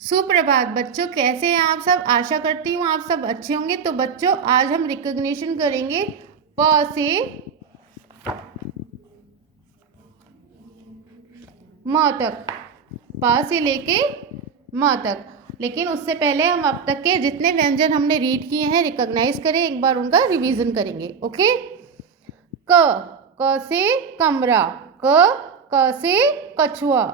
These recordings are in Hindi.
सुप्रभात बच्चों, कैसे हैं आप सब। आशा करती हूँ आप सब अच्छे होंगे। तो बच्चों, आज हम रिकॉग्निशन करेंगे प से म तक, प से लेके म तक। लेकिन उससे पहले हम अब तक के जितने व्यंजन हमने रीड किए हैं रिकॉग्नाइज करें, एक बार उनका रिवीजन करेंगे। ओके। क से कमरा, क से कछुआ,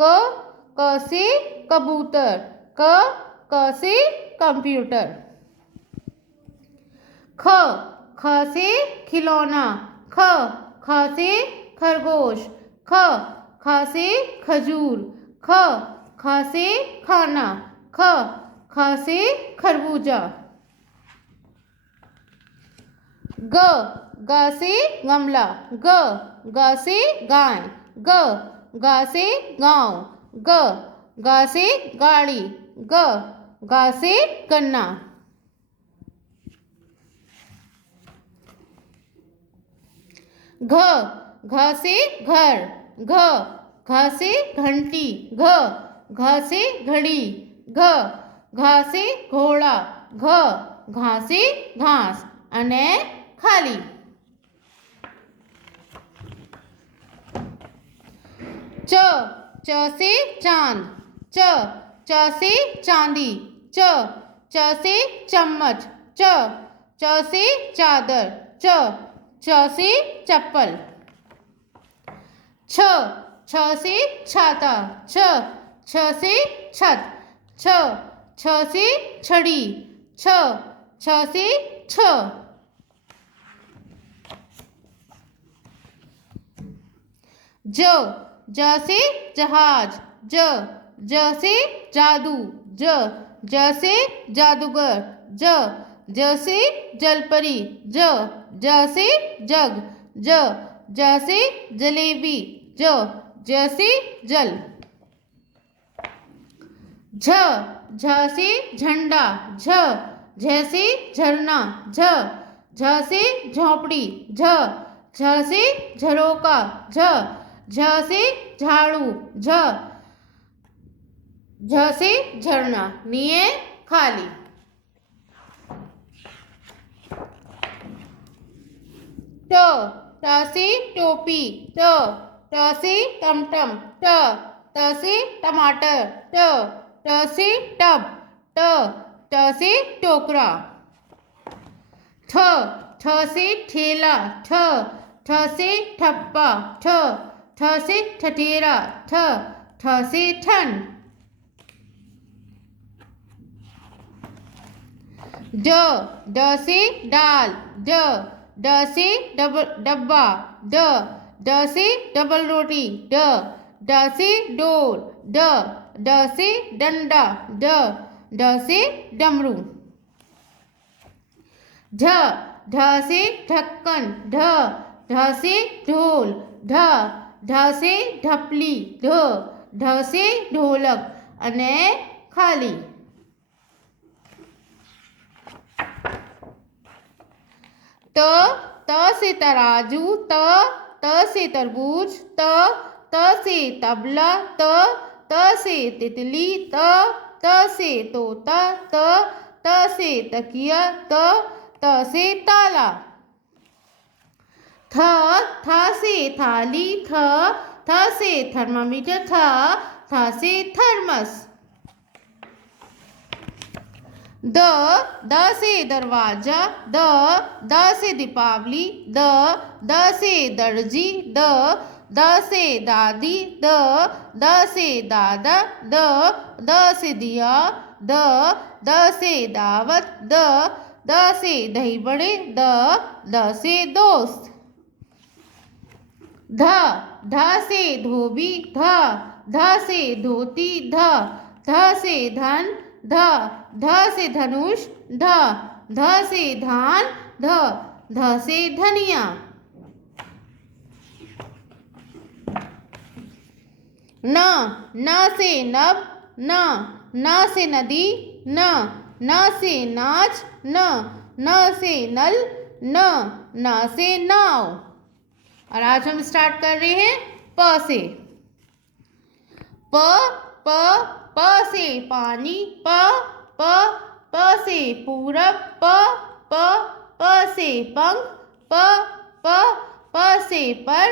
क से कबूतर, क से कंप्यूटर। ख से खिलौना, ख से खरगोश, ख से खजूर, ख से खाना, ख से खरबूजा। ग से गमला, ग से गाय, ग से गांव, ग से गाड़ी, ग से गन्ना। घ से घर, घ से घंटी, घ से घड़ी, घ से घोड़ा, घ से घास અને खाली। च से चांद, च से चांदी, च से चम्मच, च से चादर, च से चप्पल। छ से छाता, छ से छत, छ से छड़ी, छ से छ। ज से जहाज, ज से जादू, ज से जादूगर, ज से जलपरी, ज से जग, ज से जलेबी, ज से जल। झ से झंडा, झ से झरना, झ से झोपड़ी, झ से झरोका, झ से झाड़ू, झ से झरना निये खाली। ट से टोपी, ट से टमटम, ट से टमाटर, ट से टब, ट से टोकरा। ठ से ठेला, ठ से ठप्पा, ठ से ठठेरा, ठ से ठन। ड से डाल, ड से डब्बा, ड से डबल रोटी, ड से डोर, ड से डंडा, ड से डमरू। ढ से ढक्कन, ढ से ढोल, ढ से ढपली, ढ से ढोलक અને ખાલી। त से तराजू, त से तरबूज, त से तबला, त से तितली, त से तोता, त से तकिया, त से ताला। थ से थाली, थ से थर्मामीटर, थ से थर्मस। द से दरवाजा, द से दीपावली, द से दर्जी, द से दादी, द से दादा, द से दिया, द से दावत, द से दही बड़े, द से दोस्त। ध से धोबी, ध से धोती, ध से धन, ध से धनुष, ध से धान, ध से धनिया। न से नभ, न से नदी, न से नाच, न से नल, न से नाव। और आज हम स्टार्ट कर रहे हैं प से। प प से पानी, प से पूरब, प से पंख, प से पर,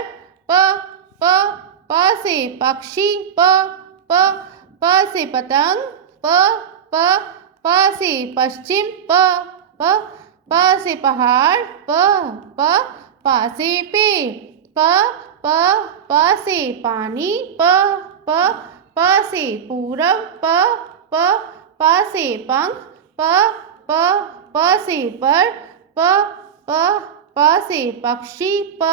प से पक्षी, प से पतंग, प से पश्चिम, प से पहाड़, प से पेड़, प से पानी, प से पूरब, प से पंख, प से पर, प से पक्षी, प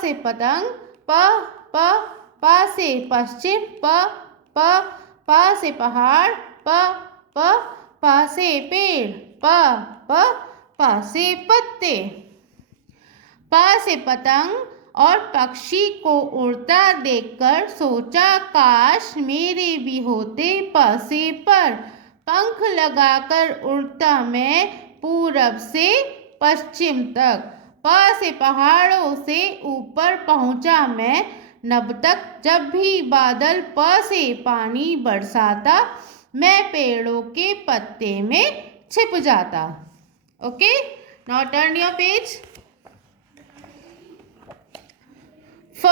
से पतंग, प से पश्चिम, प से पहाड़, प से पेड़, प से पत्ते। प से पतंग और पक्षी को उड़ता देखकर सोचा काश मेरे भी होते प से पर। पंख लगाकर उड़ता मैं पूरब से पश्चिम तक, प से पहाड़ों से ऊपर पहुंचा मैं नभ तक। जब भी बादल प से पानी बरसाता, मैं पेड़ों के पत्ते में छिप जाता। Okay, now turn your page. फ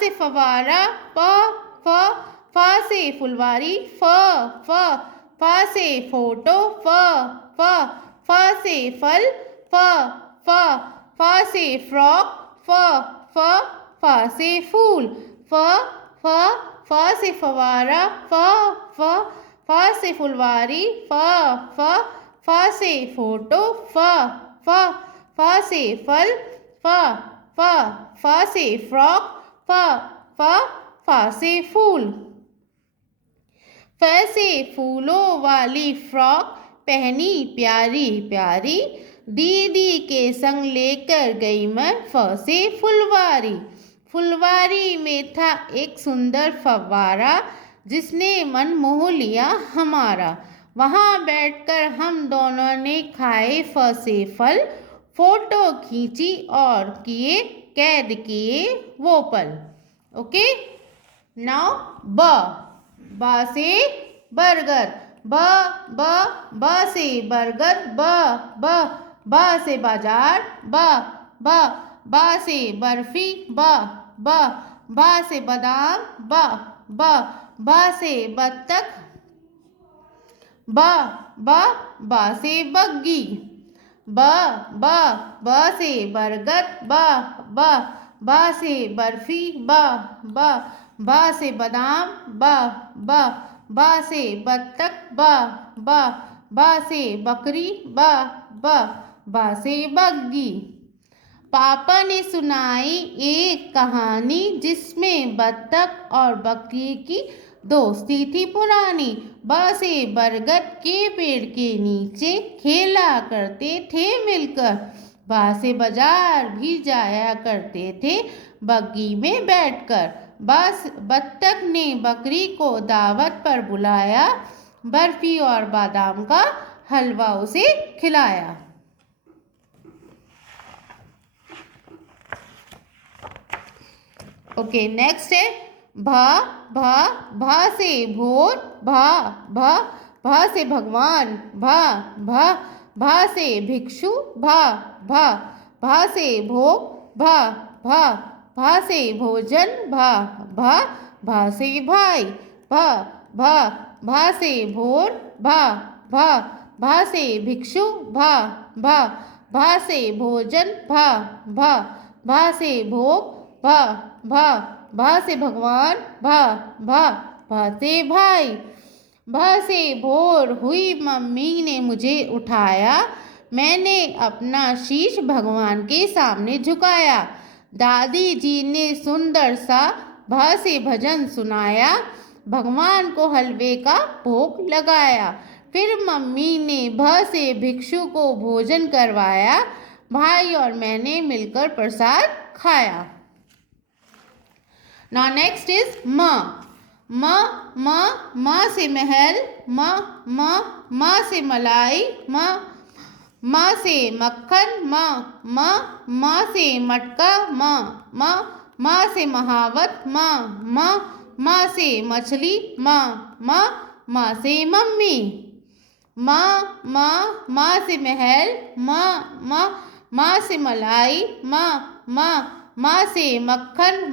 से फवारा, फ से फुलवारी, फ से फोटो, फ से फल, फ से फ्रॉक, फ से फूल, फ से फवारा, फ से फुलवारी, फ से फोटो, फ से फल, फ से फ्रॉक, फ से फूल। फ से फूलों वाली फ्रॉक पहनी प्यारी प्यारी, दीदी के संग लेकर गई मैं फ से फुलवारी। फुलवारी में था एक सुंदर फव्वारा, जिसने मन मोह लिया हमारा। वहाँ बैठकर हम दोनों ने खाए फ से फल, फोटो खींची और किए कैद किए वो पल। ओके, नाउ ब से बरगद, ब से बरगद, ब से बाजार, ब से बर्फी, ब से बादाम, ब से बत्तख, ब से बग्गी, ब से बरगद, ब से बर्फी, ब से बादाम, ब से बत्तख, ब से बकरी, ब से बग्गी। पापा ने सुनाई एक कहानी, जिसमें बत्तख और बकरी की दोस्ती थी पुरानी। ब से बरगद के पेड़ के नीचे खेला करते थे मिलकर, ब से बाजार भी जाया करते थे बग्गी में बैठकर। बत्तख ने बकरी को दावत पर बुलाया, बर्फी और बादाम का हलवा उसे खिलाया। ओके, नेक्स्ट है भा से भोर, भा से भगवान, भा से भिक्षु, भा से भोग, भा से भोजन, भा से भाई, भा से भोर, भा से भिक्षु, भा से भोजन, भा से भोग, भा से भगवान, भा से भाई। भा से भोर हुई मम्मी ने मुझे उठाया, मैंने अपना शीश भगवान के सामने झुकाया। दादी जी ने सुंदर सा भा से भजन सुनाया, भगवान को हलवे का भोग लगाया। फिर मम्मी ने भा से भिक्षु को भोजन करवाया, भाई और मैंने मिलकर प्रसाद खाया। Now next is म से महल, म से मलाई, म से मक्खन, म से मटका, म से महावत, म माँ से मछली माँ माँ से मम्मी। माँ से महल माँ से मलाई माँ से मक्खन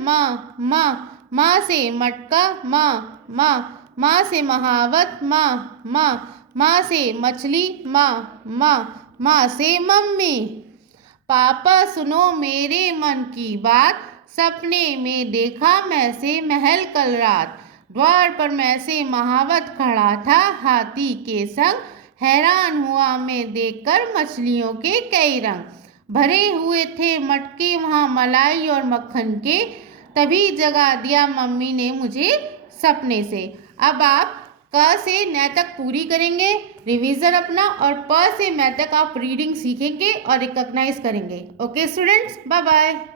माँ से मटका माँ से महावत माँ से मछली माँ से मम्मी। पापा सुनो मेरे मन की बात, सपने में देखा मैं से महल कल रात। द्वार पर मैं से महावत खड़ा था हाथी के संग, हैरान हुआ मैं देखकर मछलियों के कई रंग। भरे हुए थे मटके वहाँ मलाई और मक्खन के, तभी जगा दिया मम्मी ने मुझे सपने से। अब आप क से न तक पूरी करेंगे रिवीजन अपना, और प से मैं तक आप रीडिंग सीखेंगे और रिकॉग्नाइज करेंगे। Okay students, bye bye.